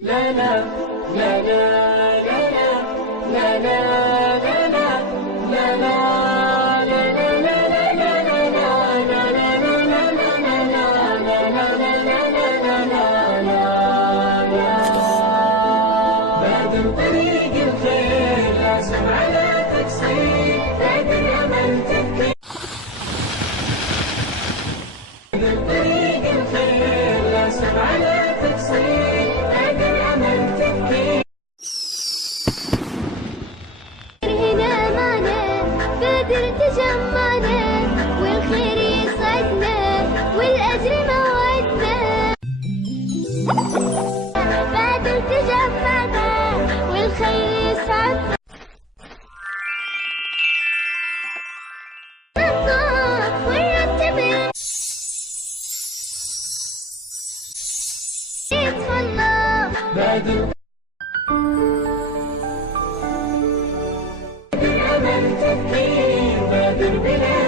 لا لا لا لا لا لا لا لا لا لا بادر طريق الخير لازم على تقصير بعد الأمل تبكي بادر طريق الخير لازم على تقصير بعد الأمل تبكي هنا معنا بادر تجمعنا والخير يسعدنا والأجر موعدنا بادر تجمعنا والخير يسعدنا ونرتب الله بادر الأمل تبكي بادر بلا